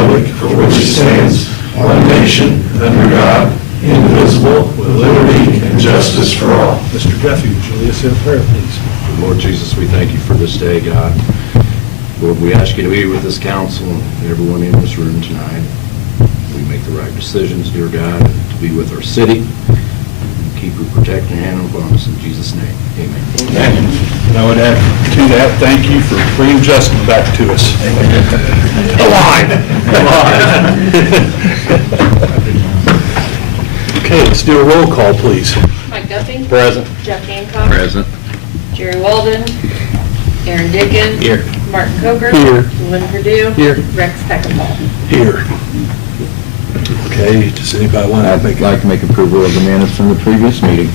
republic for which it stands, one nation, under God, indivisible, with liberty and justice for all. Mr. Duffy, would you lead us in prayer, please? Lord Jesus, we thank you for this day, God. Lord, we ask you to be with this council and everyone in this room tonight. We make the right decisions, dear God, to be with our city. Keep your protecting hand upon us in Jesus' name. Amen. And I would add to that, thank you for bringing Justin back to us. Alive! Okay, let's do a roll call, please. Mike Duffy. Present. Jeff Hancock. Present. Jerry Walden. Aaron Dickens. Here. Martin Coker. Here. Lynn Purdue. Here. Rex Peckinpah. Here. Okay, does anybody want to make I'd like to make approval of the minutes from the previous meeting.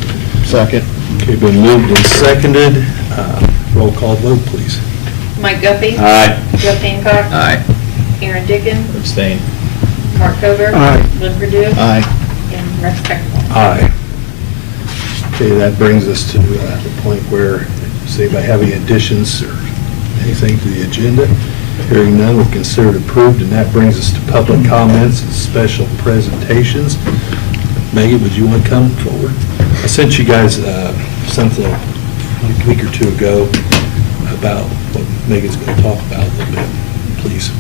Second. Okay, been moved and seconded. Roll call vote, please. Mike Duffy. Aye. Jeff Hancock. Aye. Aaron Dickens. Abstain. Mark Coker. Aye. Lynn Purdue. Aye. And Rex Peckinpah. Aye. Okay, that brings us to the point where, does anybody have any additions or anything to the agenda? Hearing none, we'll consider it approved, and that brings us to public comments and special presentations. Maggie, would you want to come forward? I sent you guys something a week or two ago about what Megan's going to talk about a little bit. Please.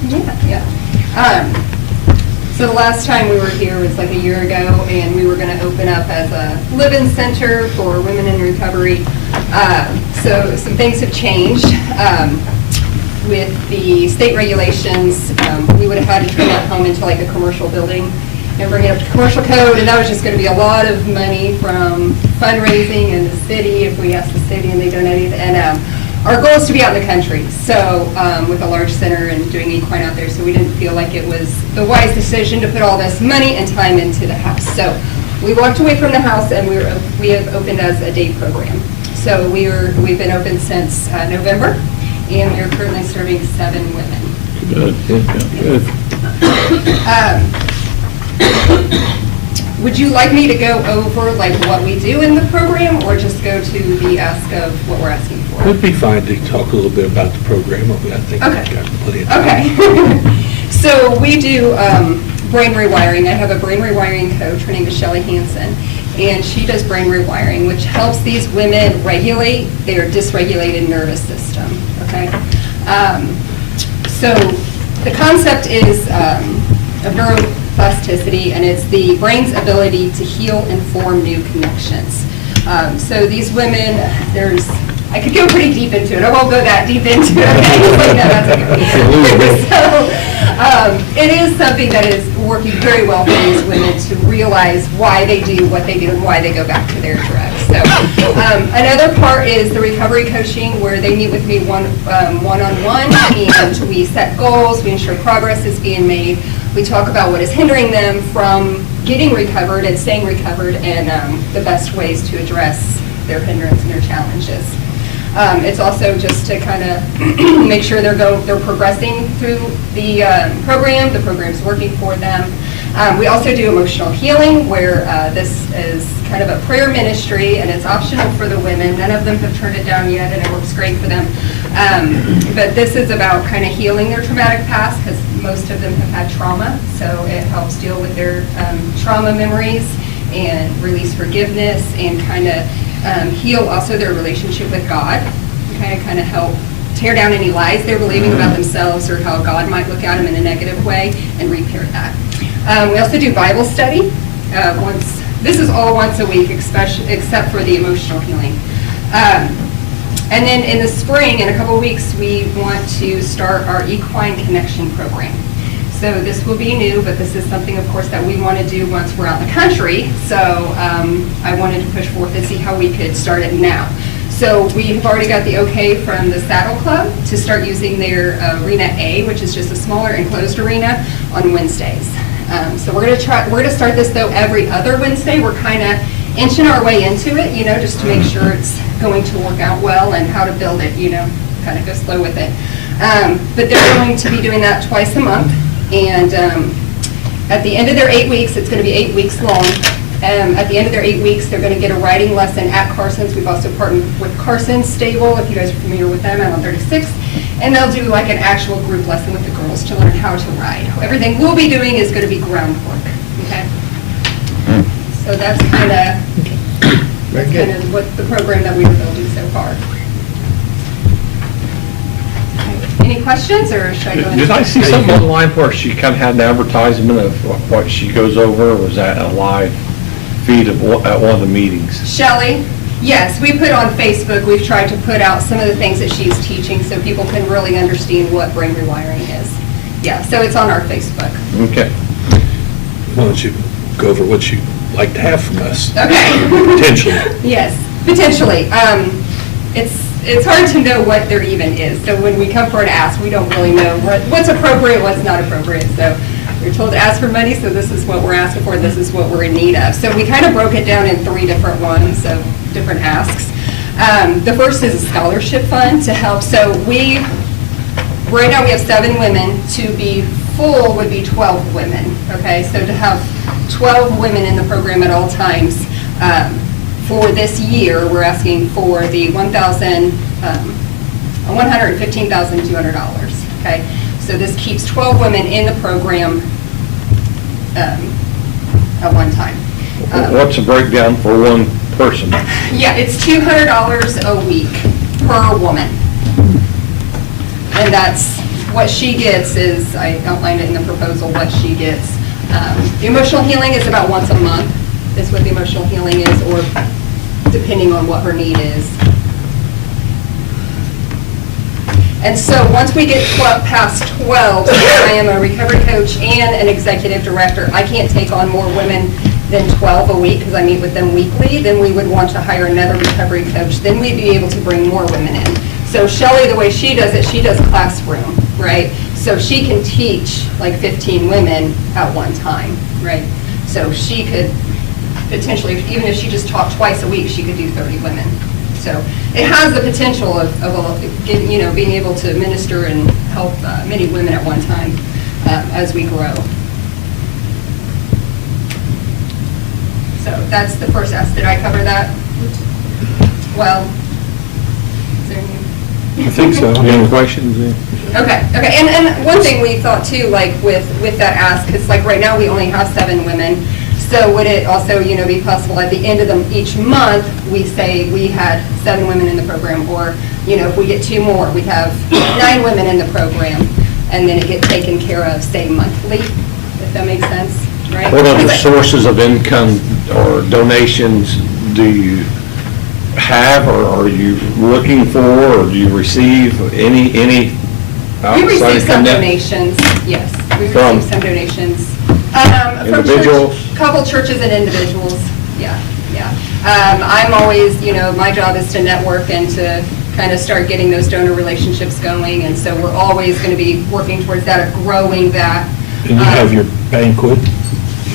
Yeah. So the last time we were here was like a year ago, and we were going to open up as a live-in center for women in recovery. So some things have changed. With the state regulations, we would have had to turn that home into like a commercial building and bring it up to commercial code, and that was just going to be a lot of money from fundraising in the city if we asked the city and they donated. And our goal is to be out in the country, so with a large center and doing equine out there, so we didn't feel like it was the wise decision to put all this money and time into the house. So we walked away from the house, and we have opened as a day program. So we've been open since November, and we are currently serving 7 women. Good. Would you like me to go over like what we do in the program, or just go to the ask of what we're asking for? It'd be fine to talk a little bit about the program. I think Okay. we've got plenty of time. Okay. So we do brain rewiring. I have a brain rewiring coach. Her name is Shelly Hansen, and she does brain rewiring, which helps these women regulate their dysregulated nervous system. Okay. So the concept is of neuroplasticity, and it's the brain's ability to heal and form new connections. So these women, I could go pretty deep into it. I won't go that deep into it. Okay? No, that's okay. So it is something that is working very well for these women to realize why they do what they do and why they go back to their drugs. So another part is the recovery coaching, where they meet with me one-on-one, and we set goals, we ensure progress is being made. We talk about what is hindering them from getting recovered and staying recovered, and the best ways to address their hindrance and their challenges. It's also just to kind of make sure they're progressing through the program. The program's working for them. We also do emotional healing, where this is kind of a prayer ministry, and it's optional for the women. None of them have turned it down yet, and it works great for them. But this is about kind of healing their traumatic past, because most of them have had trauma, so it helps deal with their trauma memories and release forgiveness, and kind of heal also their relationship with God, kind of help tear down any lies they're believing about themselves or how God might look at them in a negative way, and repair that. We also do Bible study. This is all once a week, except for the emotional healing. And then in the spring, in a couple of weeks, we want to start our Equine Connection program. So this will be new, but this is something, of course, that we want to do once we're out in the country. So I wanted to push forth and see how we could start it now. So we've already got the okay from the Saddle Club to start using their Arena A, which is just a smaller enclosed arena, on Wednesdays. So we're going to start this, though, every other Wednesday. We're kind of inching our way into it, just to make sure it's going to work out well, and how to build it, kind of go slow with it. But they're going to be doing that twice a month. And at the end of their 8 weeks, it's going to be 8 weeks long. At the end of their 8 weeks, they're going to get a riding lesson at Carson's. We've also partnered with Carson's Stable, if you guys are familiar with them, out on 36th. and they'll do like an actual group lesson with the girls to learn how to ride. Everything we'll be doing is going to be groundwork, okay? So that's kind of what the program that we are building so far. Any questions, or should I go ahead? Did I see something online where she kind of had an advertisement of what she goes over, or was that a live feed at one of the meetings? Shelley? Yes, we put on Facebook, we've tried to put out some of the things that she's teaching so people can really understand what brain rewiring is. Yeah, so it's on our Facebook. Okay. Why don't you go over what you'd like to have from us, Okay. potentially? Yes, potentially. It's hard to know what there even is. So when we come for an ask, we don't really know what's appropriate, what's not appropriate. So we're told to ask for money, so this is what we're asking for, this is what we're in need of. So we kind of broke it down in 3 different ones of different asks. The first is a scholarship fund to help. So right now we have 7 women. To be full would be 12 women, okay? So to have 12 women in the program at all times, for this year, we're asking for the $115,200, okay? So this keeps 12 women in the program at one time. What's the breakdown for one person? Yeah, it's $200 a week per woman. And that's, what she gets is, I outlined it in the proposal, what she gets. The emotional healing is about once a month, is what the emotional healing is, or depending on what her need is. And so once we get past 12, I am a recovery coach and an executive director. I can't take on more women than 12 a week because I meet with them weekly. Then we would want to hire another recovery coach. Then we'd be able to bring more women in. So Shelley, the way she does it, she does classroom, right? So she can teach like 15 women at one time, right? So she could potentially, even if she just taught twice a week, she could do 30 women. So it has the potential of being able to minister and help many women at one time as we grow. So that's the first ask. Did I cover that? Well, is there any? I think so. Any questions? Okay. And one thing we thought too, like with that ask, is like right now we only have 7 women. So would it also, be possible at the end of each month, we say we had 7 women in the program, or, if we get 2 more, we have 9 women in the program, and then it gets taken care of, say, monthly, if that makes sense, right? What other sources of income or donations do you have, or are you looking for, or do you receive any We outside receive some income? donations, yes. We From? receive some donations. From Individuals? Couple churches and individuals, yeah. I'm always, my job is to network and to kind of start getting those donor relationships going, and so we're always going to be working towards that, or growing that. And you have your banquet?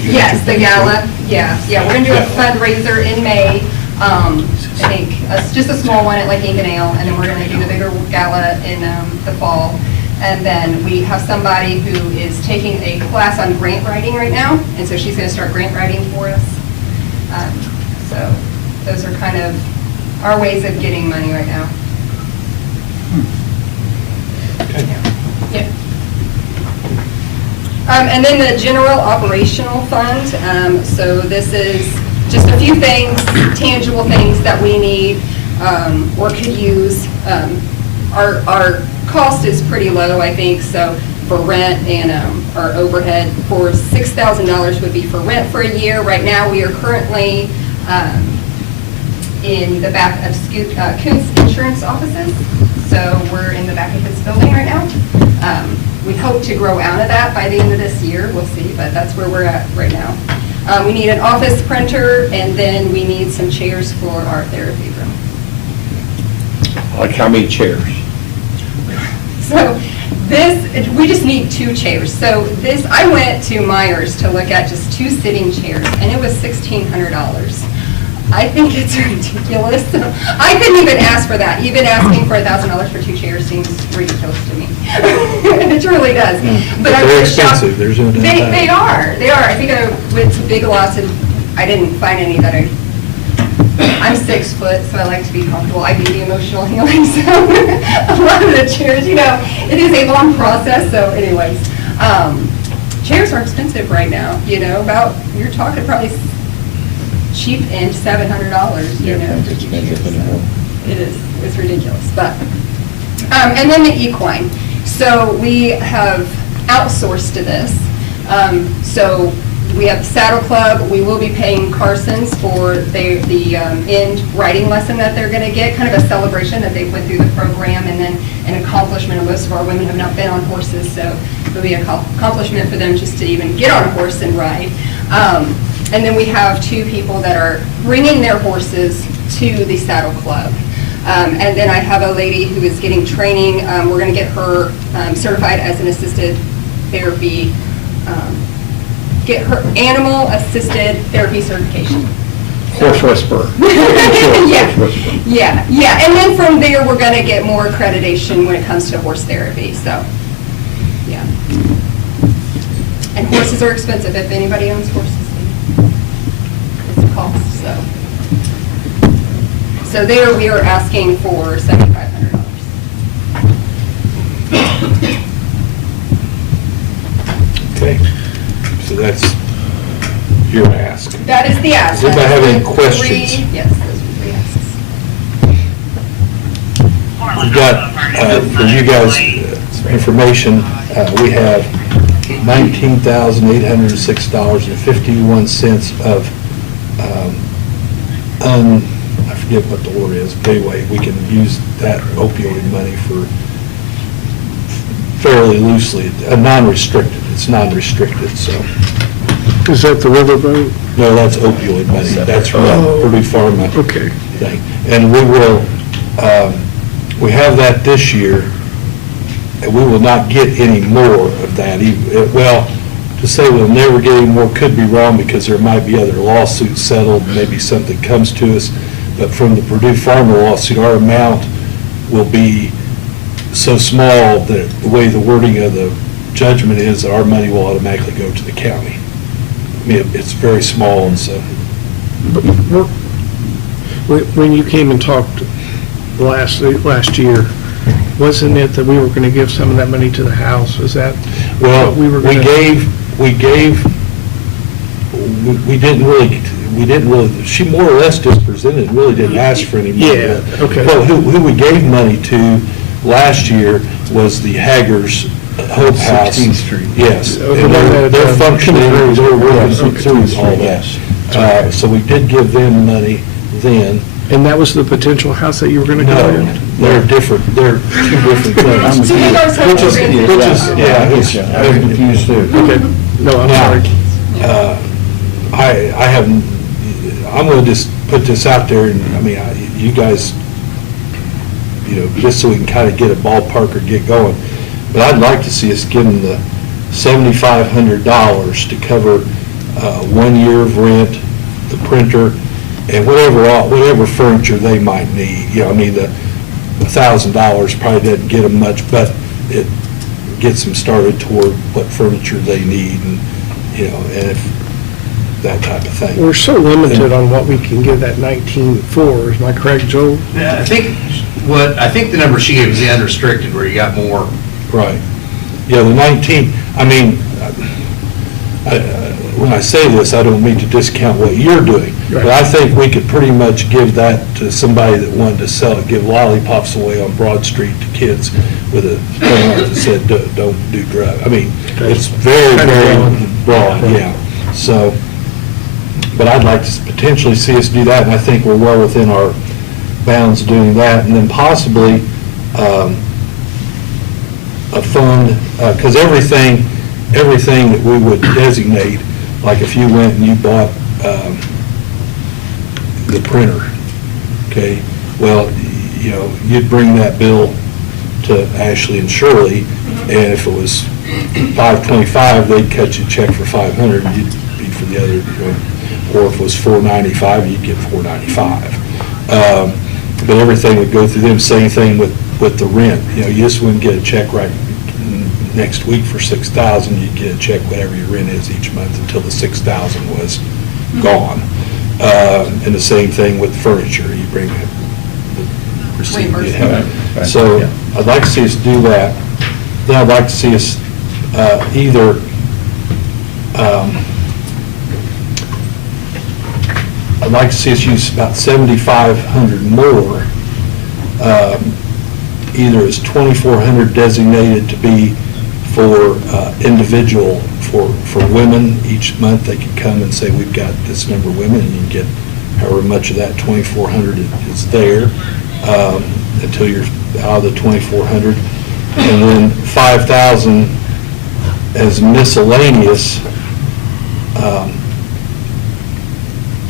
Yes, the gala, yeah, we're going to do a fundraiser in May. I think, just a small one at Lake Inganale, and then we're going to do the bigger gala in the fall. And then we have somebody who is taking a class on grant writing right now, and so she's going to start grant writing for us. So those are kind of our ways of getting money right now. Yeah. And then the general operational fund. So this is just a few things, tangible things that we need or could use. Our cost is pretty low, I think, so for rent and our overhead for $6,000 would be for rent for a year. Right now, we are currently in the back of Kuntz Insurance offices, so we're in the back of this building right now. We hope to grow out of that by the end of this year, we'll see, but that's where we're at right now. We need an office printer, and then we need some chairs for our therapy room. Like how many chairs? So we just need 2 chairs. So I went to Myers to look at just 2 sitting chairs, and it was $1,600. I think it's ridiculous. I couldn't even ask for that. Even asking for $1,000 for 2 chairs seems ridiculous to me. It really does. But they're expensive. There's no doubt about it. They are. I think I went to Big Lots, and I didn't find any that I'm 6 foot, so I like to be comfortable. I do the emotional healing, so a lot of the chairs, it is a long process, so anyways. Chairs are expensive right now, about, you're talking probably cheap end $700, It's expensive anymore. It is, it's ridiculous, but, and then the equine. So we have outsourced to this. So we have the Saddle Club, we will be paying Carson's for the end riding lesson that they're gonna get, kind of a celebration that they went through the program, and then an accomplishment. Most of our women have not been on horses, so it'll be an accomplishment for them just to even get on a horse and ride. And then we have 2 people that are bringing their horses to the Saddle Club. And then I have a lady who is getting training. We're going to get her certified as an assisted therapy, get her animal assisted therapy certification. Horse whisperer. Yeah. And then from there, we're going to get more accreditation when it comes to horse therapy, so, yeah. And horses are expensive. If anybody owns horses, it's a cost, so. So there, we are asking for $7,500. Okay, so that's your ask. That is the ask. Does anybody have any Those are questions? Yes, those are 3 asks. We've got, for you guys, information, we have $19,806.51 of, I forget what the word is, but anyway, we can use that opioid money for fairly loosely, non-restricted, it's non-restricted, so. Is that the riverboat? No, that's opioid money, that's from Purdue Pharma Okay. thing. And we will, we have that this year, and we will not get any more of that. Well, to say we'll never get any more could be wrong, because there might be other lawsuits settled, maybe something comes to us. But from the Purdue Pharma lawsuit, our amount will be so small that the way the wording of the judgment is, that our money will automatically go to the county. I mean, it's very small, and so. But when you came and talked last year, wasn't it that we were going to give some of that money to the house? Was that Well, what we were we going didn't really, she more or less just presented, really didn't ask for any money. Yeah, okay. Well, who we gave money to last year was the Haggers Hope House. 16th Street. Yes, The and one they're that, functioning, they're working through all Yes. that. So we did give them money then. And that was the potential house that you were going to go No, in? they're different, they're 2 different things. Two of those Which is, homes are- yeah, I was confused too. Okay, no, I'm Now, sorry. I haven't, I'm going to just put this out there, and, I mean, you guys, just so we can kind of get a ballpark or get going, but I'd like to see us give them the $7,500 to cover 1 year of rent, the printer, and whatever furniture they might need. I mean, the $1,000 probably doesn't get them much, but it gets them started toward what furniture they need, and, and if, that type of thing. We're so limited on what we can give that 19.4, is my correct, Joel? Yeah, I think the number she gave was the unrestricted, where you got more. Right. Yeah, the 19, I mean, when I say this, I don't mean to discount what you're doing, but I think we could pretty much give that to somebody that wanted to sell it, give lollipops away on Broad Street to kids with a thing that said, don't do drugs. I mean, it's very, very broad, yeah. So, but I'd like to potentially see us do that, and I think we're well within our bounds doing that, and then possibly a fund, because everything that we would designate, like if you went and you bought the printer, okay, well, you'd bring that bill to Ashley and Shirley, and if it was $525, they'd cut you a check for $500, and you'd be for the other, or if it was $495, you'd get $495. But everything would go through them. Same thing with the rent. You just wouldn't get a check right next week for $6,000. You'd get a check whatever your rent is each month until the $6,000 was gone. And the same thing with furniture, you bring the receipt. you have. Right. So I'd like to see us do that. Then I'd like to see us either, I'd like to see us use about 7,500 more, either as 2,400 designated to be for individual, for women. Each month, they can come and say, we've got this number of women, and you can get however much of that 2,400 is there, until you're out of the 2,400. And then 5,000 as miscellaneous,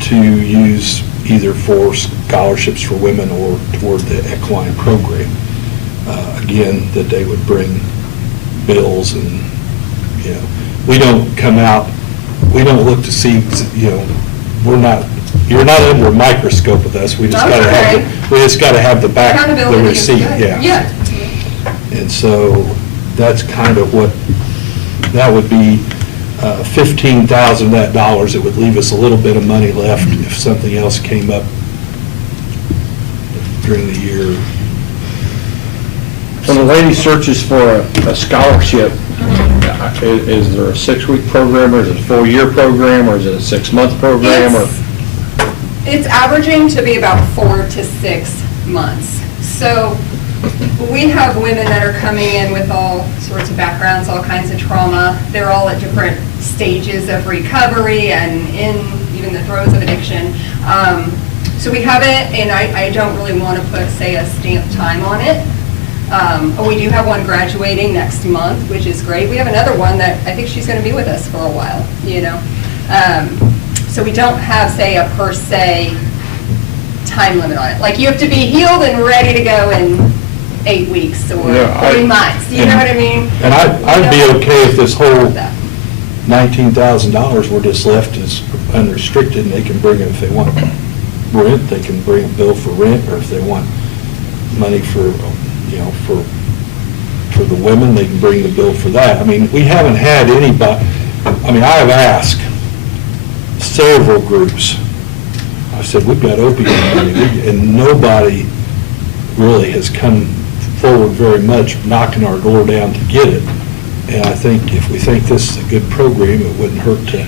to use either for scholarships for women or toward the equine program. Again, that they would bring bills and, we don't come out, we don't look to see, you're not under a microscope with us. We just gotta have, we just gotta have the back, the Accountability is receipt, good. yeah. Yeah. And so that's kind of what, that would be $15,000 of that dollars. It would leave us a little bit of money left if something else came up during the year. When a lady searches for a scholarship, is there a 6-week program, or is it a 4-year program, or is it a 6-month program, or? It's averaging to be about 4 to 6 months. So we have women that are coming in with all sorts of backgrounds, all kinds of trauma. They're all at different stages of recovery and in even the throes of addiction. So we have it, and I don't really want to put, say, a stamp time on it. We do have one graduating next month, which is great. We have another one that I think she's going to be with us for a while, So we don't have, say, a per se time limit on it. Like, you have to be healed and ready to go in 8 weeks or 3 months. You know what I mean? And I'd be okay if this whole $19,000 were just left as unrestricted, and they can bring it if they want rent, they can bring a bill for rent, or if they want money for, for the women, they can bring the bill for that. I mean, we haven't had anybody, I have asked several groups. I said, we've got opioid money, and nobody really has come forward very much, knocking our door down to get it. And I think if we think this is a good program, it wouldn't hurt to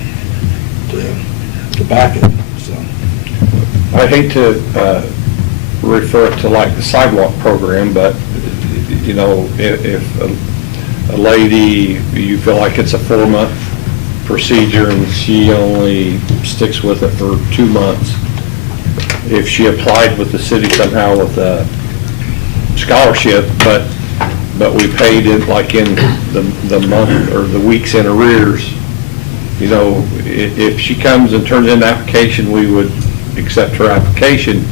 back it, so. I hate to refer it to like the sidewalk program, but, if a lady, you feel like it's a 4-month procedure and she only sticks with it for 2 months, if she applied with the city somehow with a scholarship, but we paid it like in the month or the weeks in arrears, if she comes and turns in an application, we would accept her application.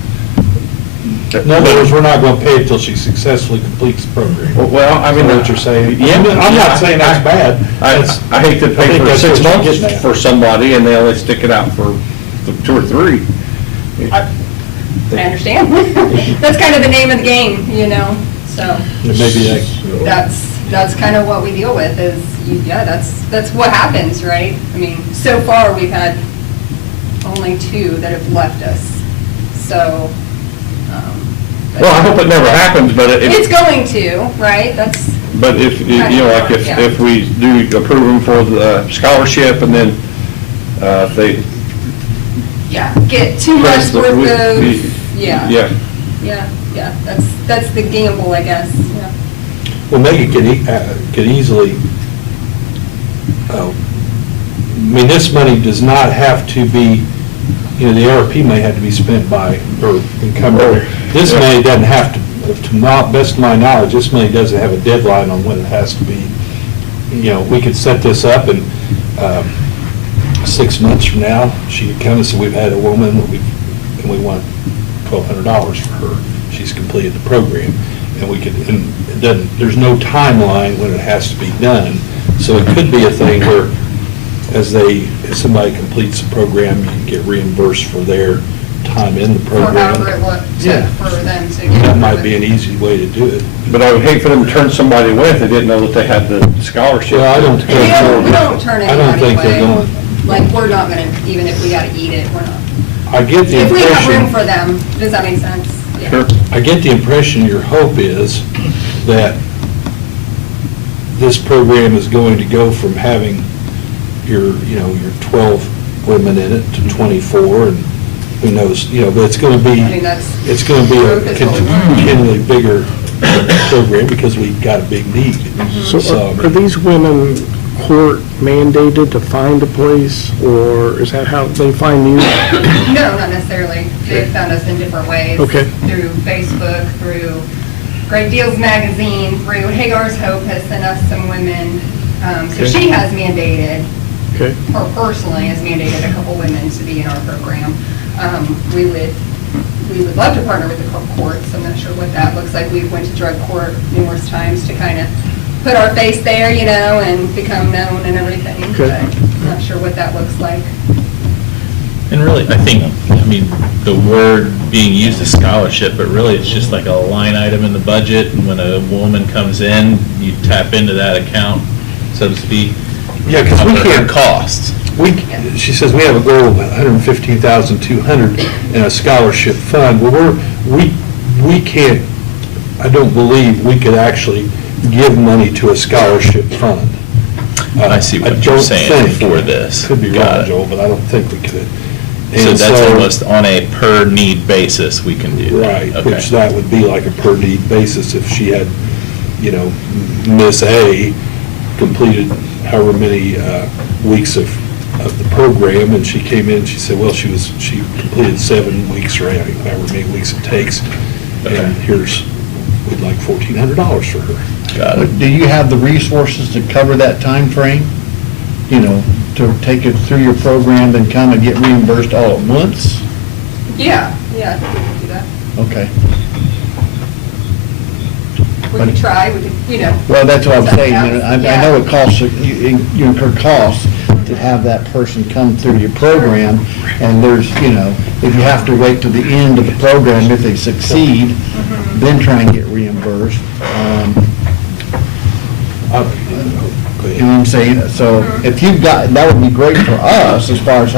In other words, we're not going to pay it until she successfully completes the program. Well, I mean, Is that what you're saying? Yeah, I'm not saying that's bad. I hate to I pay think for that's 6 what you're getting months at. for somebody and they only stick it out for 2 or 3. I understand. That's kind of the name of the game, so. Maybe That's kind of what we deal with is, that's what happens, right? So far, we've had only 2 that have left us, so. Well, I hope it never happens, but It's going to, right? That's, but if we do approve them for the scholarship and then if they. get 2 months worth of, Yeah. that's the gamble, I guess, yeah. Well, Maggie could easily, this money does not have to be, the ARP may have to be spent by, or encumbered. This money doesn't have to best of my knowledge, this money doesn't have a deadline on when it has to be. We could set this up and 6 months from now, she could come and say, we've had a woman, and we want $1,200 for her. She's completed the program. And we could, and it doesn't, there's no timeline when it has to be done. So it could be a thing where if somebody completes the program, you can get reimbursed for their time in the Or program. however it looks Yeah. for them to get. That might be an easy way to do it. But I would hate for them to turn somebody away if they didn't know that they had the scholarship. Well, I don't We don't turn I don't anybody think they're away. going. Like, we're not gonna, even if we gotta eat it, we're not. I get the If we have room impression, for them, does that make sense? Yeah. Sure. I get the impression your hope is that this program is going to go from having your 12 women in it to 24, and who knows, but it's going to be, I mean, that's. it's going to be growth a is what we want. continually bigger program because we've got a big need. So are these women court mandated to find a place, or is that how they find you? No, not necessarily. They've found us in different ways. Okay. Through Facebook, through Great Deals Magazine, through Hagar's Hope has sent us some women. So Okay. she has mandated, Okay, or personally has mandated a couple women to be in our program. We would love to partner with the courts. I'm not sure what that looks like. We went to drug court numerous times to kind of put our face there, and become known and everything. Okay. But I'm not sure what that looks like. And really, I mean, the word being used is scholarship, but really it's just like a line item in the budget. And when a woman comes in, you tap into that account, so to speak. Yeah, 'cause we cover her can't- costs. She says we have a goal of 115,200 in a scholarship fund. Well, we can't, I don't believe we could actually give money to a scholarship fund. I see what you're don't saying think. for this. Could be Got wrong, it. Joel, but I don't think we could. So And that's almost on a per-need basis we can do. Right, Okay. which that would be like a per-need basis if she had, Miss A completed however many weeks of the program, and she came in, she said, well, she completed 7 weeks or however many weeks it takes, and we'd like $1,400 for her. Got it. Do you have the resources to cover that time frame? To take it through your program and kind of get reimbursed all at once? Yeah, I think we could do that. Okay. We could try, we could, Well, that's what I'm Does that saying. count? I know it costs, you incur costs to have that person come through your program, and there's, if you have to wait to the end of the program, if they succeed, then try and get reimbursed. You know what I'm saying? So if you've got, that would be great for us as far as,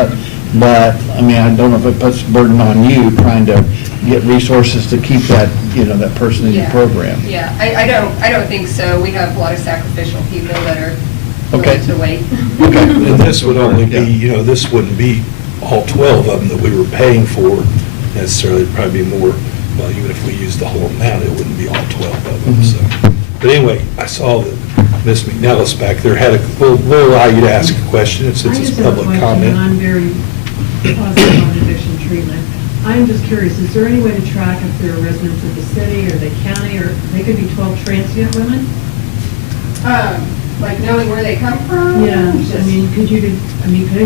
but, I don't know if it puts a burden on you trying to get resources to keep that, that person in your Yeah. program. Yeah, I don't think so. We have a lot of sacrificial people that are Okay. willing to wait. Okay. And this would only be, Yeah. this wouldn't be all 12 of them that we were paying for necessarily, it'd probably be more, well, even if we used the whole amount, it wouldn't be all 12 of them, so. But anyway, I saw that Ms. McNellis back there we'll allow you to ask a question since it's public comment. I'm very positive on addiction treatment. I'm just curious, is there any way to track if they're residents of the city or the county, or they could be 12 transient women? Like knowing where they come from? Yeah, Just- it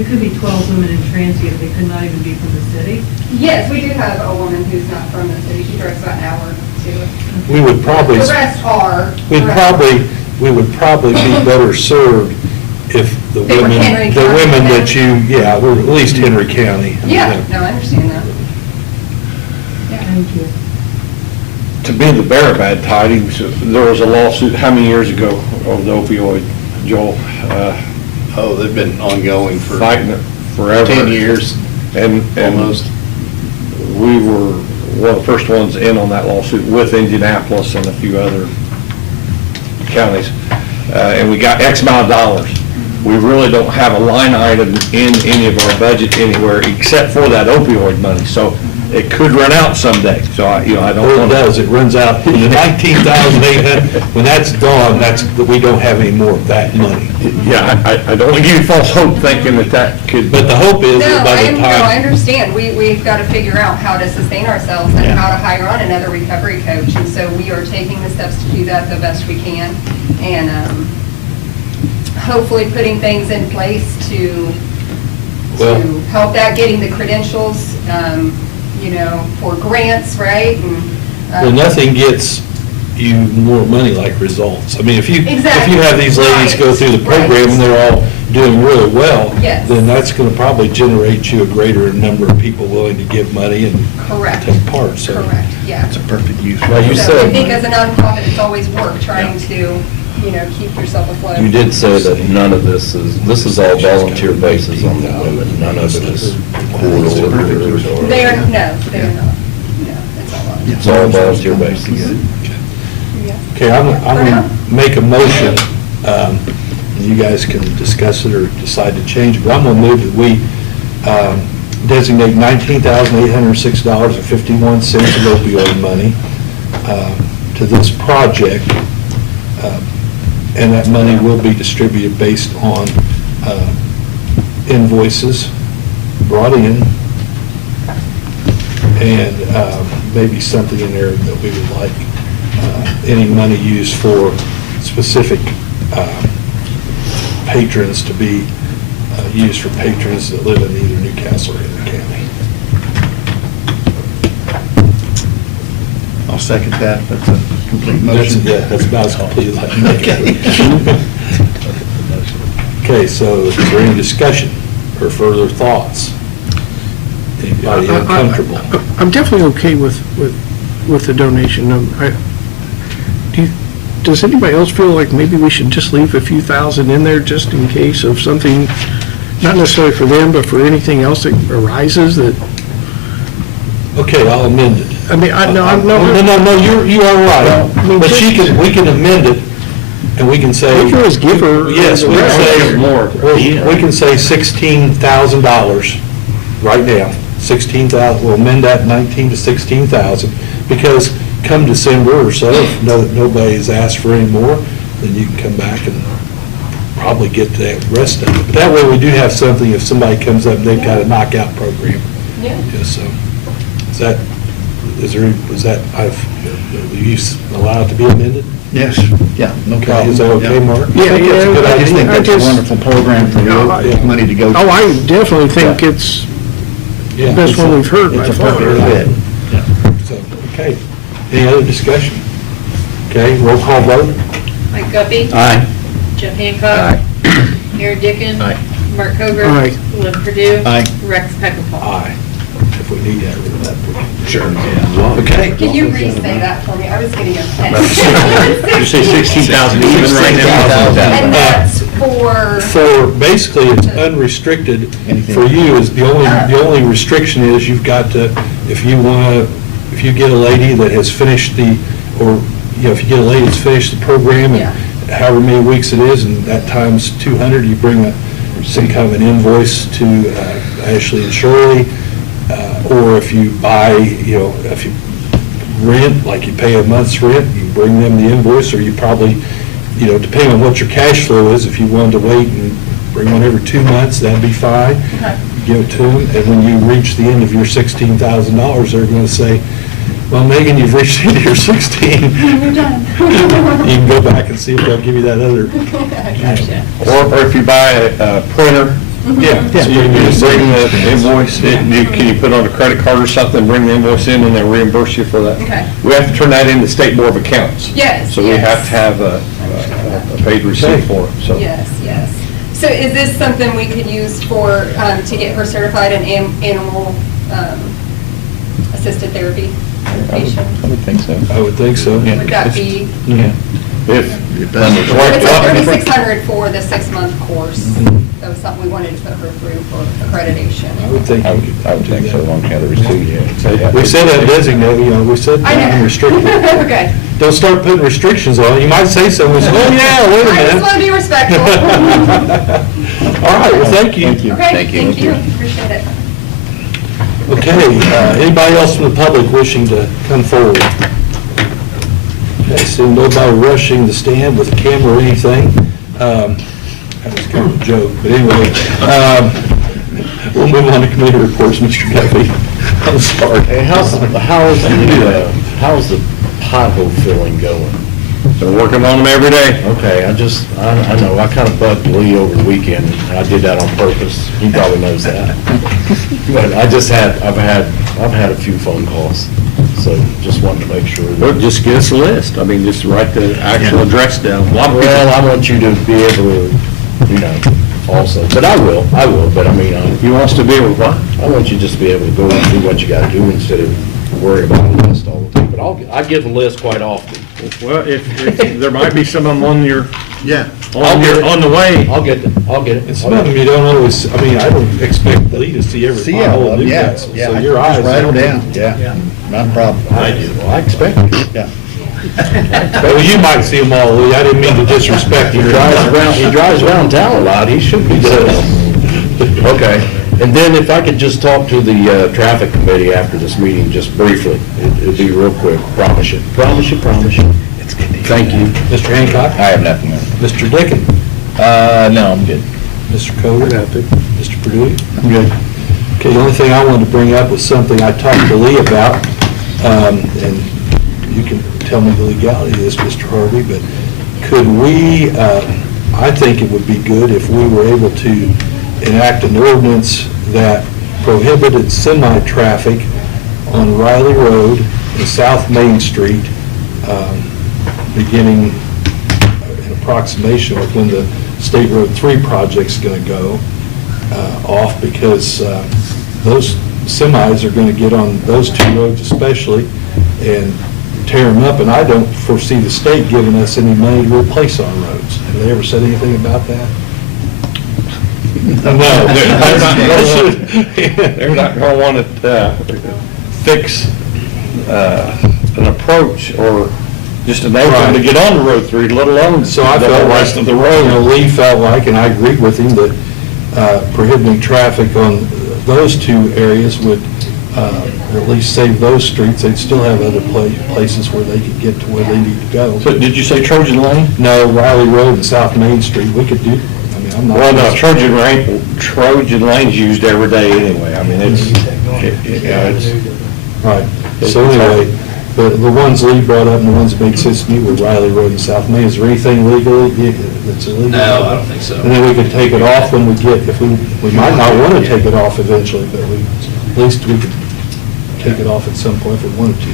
could be 12 women in transient, they could not even be from the city. Yes, we do have a woman who's not from the city. She drives about an hour to it. We would probably, The rest are. we would probably be better served if the They were women, Henry the County women then. that we're at least Henry County. Yeah, no, I understand that. Thank you. To be the bearer of bad tidings, there was a lawsuit, how many years ago, over the opioid, Joel? Oh, they've been ongoing for Fighting it forever. 10 years, And almost. we were one of the first ones in on that lawsuit with Indianapolis and a few other counties. And we got X amount of dollars. We really don't have a line item in any of our budget anywhere except for that opioid money. So it could run out someday. So I don't Well, it want does, it runs out, the 19,800, when that's gone, we don't have any more of that money. Yeah, I don't want to give you false hope thinking that could. But the hope is No, that by the I time, understand. We've got to figure out how to sustain ourselves and how to hire on another recovery coach. And so we are taking the steps to do that the best we can. And hopefully putting things in place to Well- help that, getting the credentials, for grants, right? And, well, nothing gets you more money like results. I mean, if you Exactly. have these ladies go through the program Right. and they're all doing really well, Yes. then that's going to probably generate you a greater number of people willing to give money and Correct. take part, so. Correct, yeah. That's a perfect use. Well, you So I said, think as a nonprofit, it's always work trying to keep yourself afloat. You did say that none of this is all volunteer basis on the women. None of it is court ordered or... They are, no, they are not. No, it's all on. It's all volunteer basis. Yeah. Okay, I'm going to make a motion. You guys can discuss it or decide to change it, but I'm going to move that we designate $19,806.51 of opioid money to this project, and that money will be distributed based on invoices brought in, and maybe something in there that we would like any money used for specific patrons to be used for patrons that live in either Newcastle or Henry County. I'll second that, that's a complete motion. That's about as complete as I can make it. Okay, so is there any discussion or further thoughts? Anybody uncomfortable? I'm definitely okay with the donation. Does anybody else feel like maybe we should just leave a few thousand in there just in case of something, not necessarily for them, but for anything else that arises that? Okay, I'll amend it. I mean, I'm not. No, you are right. mean, But just- we can amend it, and we can say. We can always give her. Yes, we can say, we can say $16,000 right now, 16,000, we'll amend that 19 to 16,000, because come December or so, if nobody's asked for any more, then you can come back and probably get the rest of it. But that way, we do have something if somebody comes up and they've got a knockout program. Yeah. Yeah, so, you allow it to be amended? Yes, yeah, no Okay, problem. is that okay, Mark? Yeah, I think that's a good I just think idea. that's a wonderful program for Yeah, money to go to. Oh, I definitely think it's Yeah. the best one we've heard by It's a far. perfect fit. So, okay. Any other discussion? Okay, roll call vote? Mike Guppy. Aye. Jeff Hancock. Aaron Dickens. Aye. Mark Hover. Aye. Lynn Purdue. Aye. Rex Peckinpah. Aye. If we need that, we'll have to. Sure. Okay. Can you re-say that for me? I was getting upset. You say 16,000 even right now? And that's for, For, basically, it's unrestricted for you, is the only restriction is you've got to, if you get a lady that has finished if you get a lady that's finished the program and however many weeks it is, and that times 200, you bring some kind of an invoice to Ashley and Shirley, or if you buy, if you rent, like you pay a month's rent, you bring them the invoice, or you probably, depending on what your cash flow is, if you wanted to wait and bring one every 2 months, that'd be fine. Give it to them, and when you reach the end of your $16,000, they're going to say, well, Megan, you've reached the end of your 16. you're done. You can go back and see if they'll give you that other. Gotcha. Or if you buy a printer, Yeah. so you can just bring the invoice, can you put on a credit card or something, bring the invoice in, and they'll reimburse you for that? Okay. We have to turn that in to State Board of Accounts. Yes, So we yes. have to have a paid receipt for it, so. Yes, yes. So is this something we could use for, to get her certified in animal assisted therapy certification? I would think so. I would think so. Would that be, Yeah. If, it's $3,600 for the 6-month course. That was something we wanted to put her through for accreditation. I would think. I would think so, long as the receipt. We said that designate, we said I know. unrestricted. Okay. Don't start putting restrictions on it. You might say so, and say, oh, yeah, wait a I just minute. want to be respectful. All right, well, thank you. Okay, thank you. Appreciate it. Okay, anybody else from the public wishing to come forward? Okay, seeing nobody rushing the stand with a camera or anything. That was kind of a joke, but anyway, we'll move on to committee reports, Mr. Duffy. I'm sorry. Hey, how's the pothole filling going? Been working on them every day. Okay, I know, I kind of bugged Lee over the weekend, and I did that on purpose. He probably knows that. But I've had a few phone calls, so just wanted to make sure. Well, just give us a list. I mean, just write the actual address down. Well, I want you to be able to, also, but I will, but I mean, You want us to be able to what? I want you just to be able to go and do what you gotta do instead of worry about a list all the time. But I give a list quite often. Well, if, there might be some of them on your, Yeah. on the way. I'll get it, I'll get it. And some of them you don't always, I mean, I don't expect Lee to see every See all pothole of in them, yeah, Newcastle, yeah. so your Just eyes. write them down, yeah, not a problem. I do, well, I expect it. Yeah. Well, you might see them all, Lee, I didn't mean to disrespect you. He drives around town a lot, he should be doing it. Okay, and then if I could just talk to the traffic committee after this meeting, just briefly, it'd be real quick, promise you. Promise you, promise you. Thank you. Mr. Hancock? I have nothing, Mayor. Mr. Dickon? No, I'm good. Mr. Coder? Mr. Purdue? I'm good. Okay, the only thing I wanted to bring up was something I talked to Lee about, and you can tell me the legality of this, Mr. Harvey, but could we, I think it would be good if we were able to enact an ordinance that prohibited semi-traffic on Riley Road and South Main Street, beginning in approximation with when the State Road 3 project's going to go off, because those semis are going to get on those two roads especially and tear them up, and I don't foresee the state giving us any money to replace our roads. Have they ever said anything about that? No, they're not going to want to fix an approach or just enable them to get on the Road 3, let alone So I the felt whole like, rest of the you road. know, Lee felt like, and I agreed with him, that prohibiting traffic on those two areas would at least save those streets. They'd still have other places where they could get to where they need to go. So did you say Trojan Lane? No, Riley Road and South Main Street, we could do, I mean, I'm not. Well, no, Trojan Lane's used every day anyway. I mean, it's, Right, so anyway, the ones Lee brought up and the ones that made sense to me were Riley Road and South Main. Is there anything legally that's illegal? No, I don't think so. And then we could take it off when we get, if we might not want to take it off eventually, but at least we could take it off at some point if we wanted to.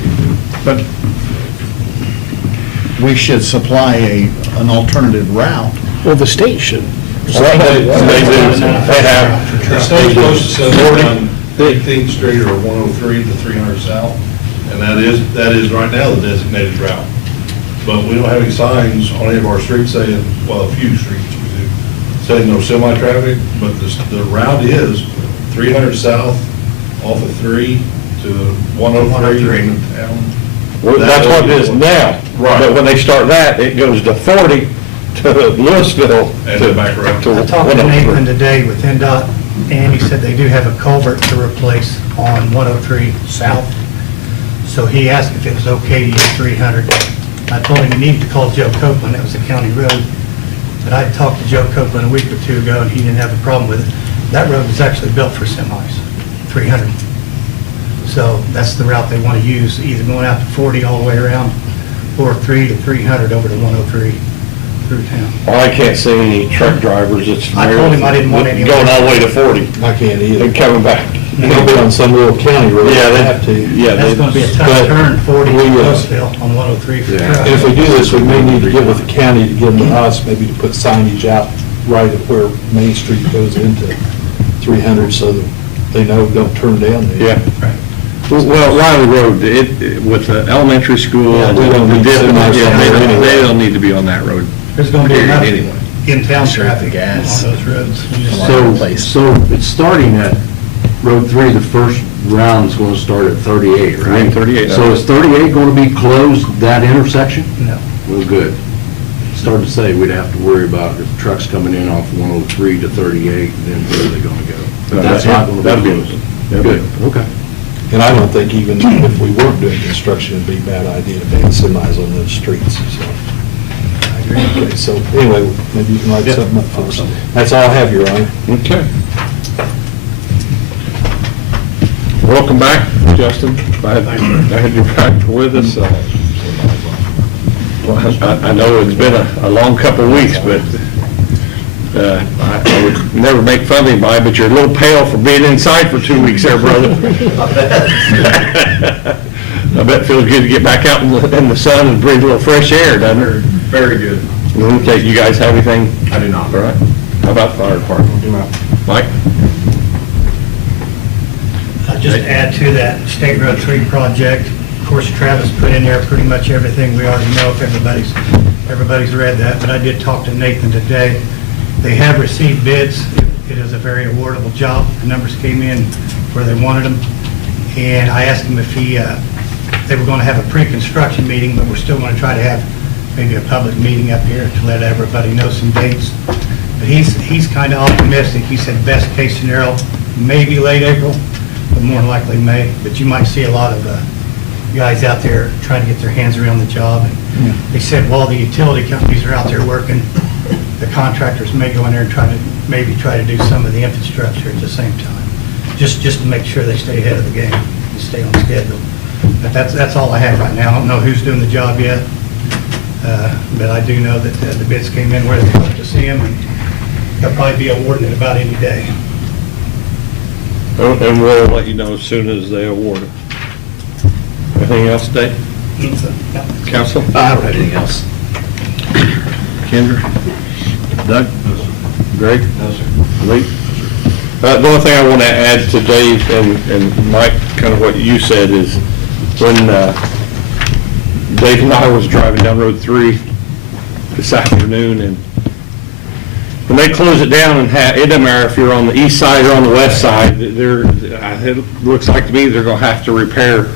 But we should supply an alternative route. Well, the state should. they do, they have. The state's supposed to set it on 18th Street or 103 to 300 South, and that is right now the designated route. But we don't have any signs on any of our streets saying, well, a few streets we do, saying no semi-traffic, but the route is 300 South off of 3 to 103 in town. Well, that's what it is now. Right. But when they start that, it goes to 40 to Louisville. And then back around. I talked to Nathan today with NDOT, and he said they do have a culvert to replace on 103 South. So he asked if it was okay to use 300. I told him he needed to call Joe Copeland, that was a county road. But I talked to Joe Copeland a week or two ago, and he didn't have a problem with it. That road was actually built for semis, 300. So that's the route they want to use, either going out to 40 all the way around, or 3 to 300 over to 103 through town. Well, I can't see any truck drivers that's I familiar told him I didn't want any. going all the way to 40 I can't either. and coming back. They'll be on some little county road. Yeah, they have to. Yeah, That's going to be a tough But turn, 40 to we, Louisville on 103 for Yeah. trucks. And if we do this, we may need to get with the county to give them to us, maybe to put signage out right at where Main Street goes into 300 so that they know, don't turn down there. Yeah. Well, Riley Road, with the elementary school, Yeah, and we don't the need dip, semis yeah, on there they anyway. don't need to be on that road. There's going to be Period, enough anyway. in-town traffic on gas. those roads. So it's starting at Road 3, the first round's going to start at 38, right? Right, 38. So is 38 going to be closed, that intersection? No. Well, good. Started to say we'd have to worry about the trucks coming in off 103 to 38, and then where are they going to go? But that's not going to That'll be be- closed. that'll be- Good, okay. And I don't think even if we weren't doing construction, it'd be a bad idea to ban semis on those streets, so. I agree. Okay, so anyway, maybe you can write something up for us. That's all I have, Your Honor. Okay. Welcome back, Justin. Glad you're back with us. Well, I know it's been a long couple of weeks, but I would never make fun of anybody, but you're a little pale for being inside for 2 weeks there, brother. I bet it feels good to get back out in the sun and breathe a little fresh air, doesn't it? Very good. Okay, you guys have anything? I do not. All right. How about the fire department? Mike? Just to add to that State Road 3 project, Of course, Travis put in there pretty much everything we already know, if everybody's read that, but I did talk to Nathan today. They have received bids. It is a very awardable job. The numbers came in where they wanted them. And I asked him if they were going to have a pre-construction meeting, but we're still going to try to have maybe a public meeting up here to let everybody know some dates. But he's kind of optimistic. He said best case scenario, maybe late April, but more than likely May. But you might see a lot of guys out there trying to get their hands around the job. And they said while the utility companies are out there working, the contractors may go in there and try to do some of the infrastructure at the same time, just to make sure they stay ahead of the game and stay on schedule. But that's all I have right now. I don't know who's doing the job yet, but I do know that the bids came in where they hope to see them, and they'll probably be awarded it about any day. And we'll let you know as soon as they award it. Anything else, Dave? Council? I don't have anything else. Kendra? Doug? Greg? No, sir. Lee? The only thing I want to add to Dave and Mike, kind of what you said, is when Dave and I was driving down Road 3 this afternoon, and when they close it down, and it doesn't matter if you're on the east side or on the west side, it looks like to me they're going to have to repair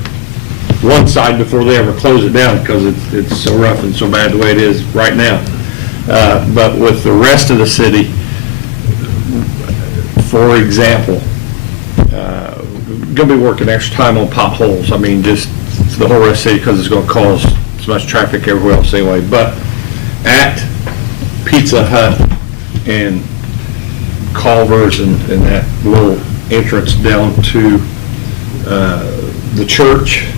one side before they ever close it down, because it's so rough and so bad the way it is right now. But with the rest of the city, for example, going to be working extra time on potholes. I mean, just the whole rest of the city, because it's going to cause so much traffic everywhere else anyway. But at Pizza Hut and Culver's and that little entrance down to the church,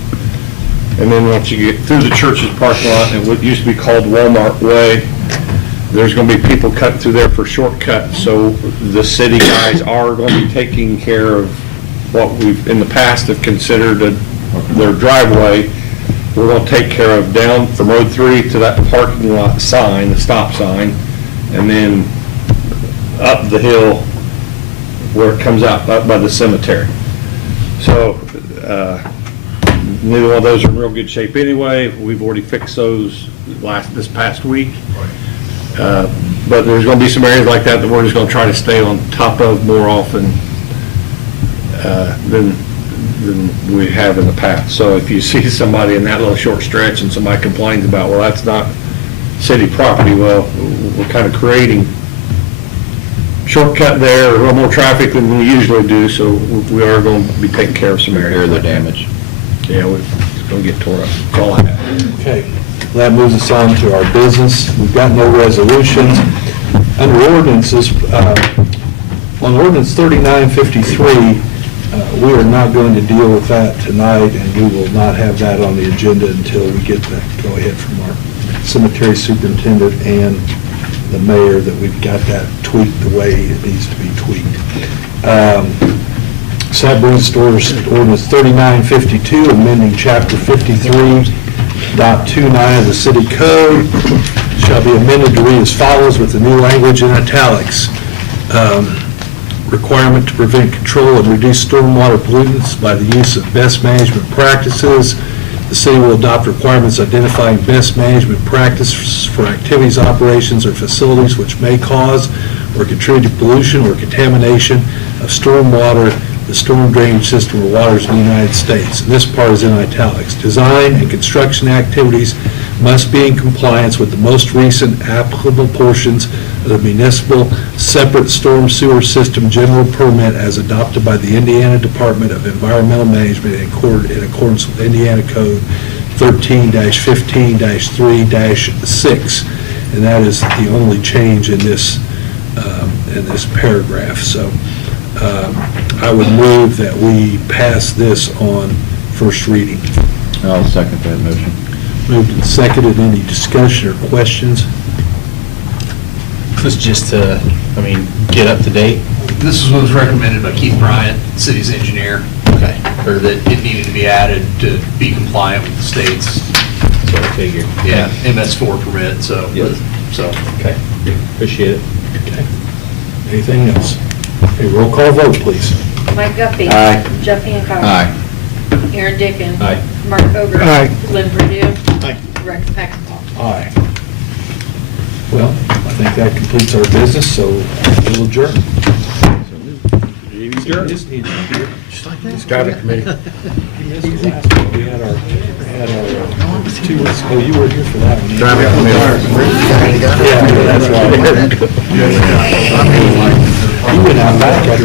and then once you get through the church's parking lot and what used to be called Walmart Way, there's going to be people cutting through there for shortcuts. So the city guys are going to be taking care of what we've in the past have considered their driveway. We're going to take care of down from Road 3 to that parking lot sign, the stop sign, and then up the hill where it comes out up by the cemetery. So neither one of those are in real good shape anyway. We've already fixed those this past week. But there's going to be some areas like that we're just going to try to stay on top of more often than we have in the past. So if you see somebody in that little short stretch and somebody complains about, well, that's not city property, well, we're kind of creating shortcut there, a little more traffic than we usually do, so we are going to be taking care of some areas. Repair the damage. Yeah, it's going to get tore up. That's all I have. Okay, that moves us on to our business. We've got no resolutions. Under ordinances, on ordinance 3953, we are not going to deal with that tonight, and we will not have that on the agenda until we get the go-ahead from our cemetery superintendent and the mayor that we've got that tweaked the way it needs to be tweaked. So that brings us to ordinance 3952, amending chapter 53.29 of the city code. Shall be amended to read as follows with the new language in italics. Requirement to prevent, control, and reduce stormwater pollutants by the use of best management practices. The city will adopt requirements identifying best management practices for activities, operations, or facilities which may cause or contribute to pollution or contamination of stormwater, the storm drainage system, or waters in the United States. And this part is in italics. Design and construction activities must be in compliance with the most recent applicable portions of the municipal separate storm sewer system general permit as adopted by the Indiana Department of Environmental Management in accordance with Indiana Code 13-15-3-6. And that is the only change in this paragraph. So I would move that we pass this on first reading. I'll second that motion. Moved and seconded. Any discussion or questions? This just to, get up to date. This was recommended by Keith Bryant, city's engineer. Okay. Or that it needed to be added to be compliant with the state's, So I figured. MS4 permit, so. Yes. So. Okay, appreciate it. Okay. Anything else? Okay, roll call vote, please. Mike Guffey. Aye. Jeff Hancock. Aye. Aaron Dickens. Aye. Mark Ogre. Aye. Lynn Purdue. Aye. Rex Peckinpah. Aye. Well, I think that completes our business, so we'll adjourn. Traffic committee. We had our 2 weeks, oh, you were here for that one. Traffic committee. Yeah, that's right. You went out back.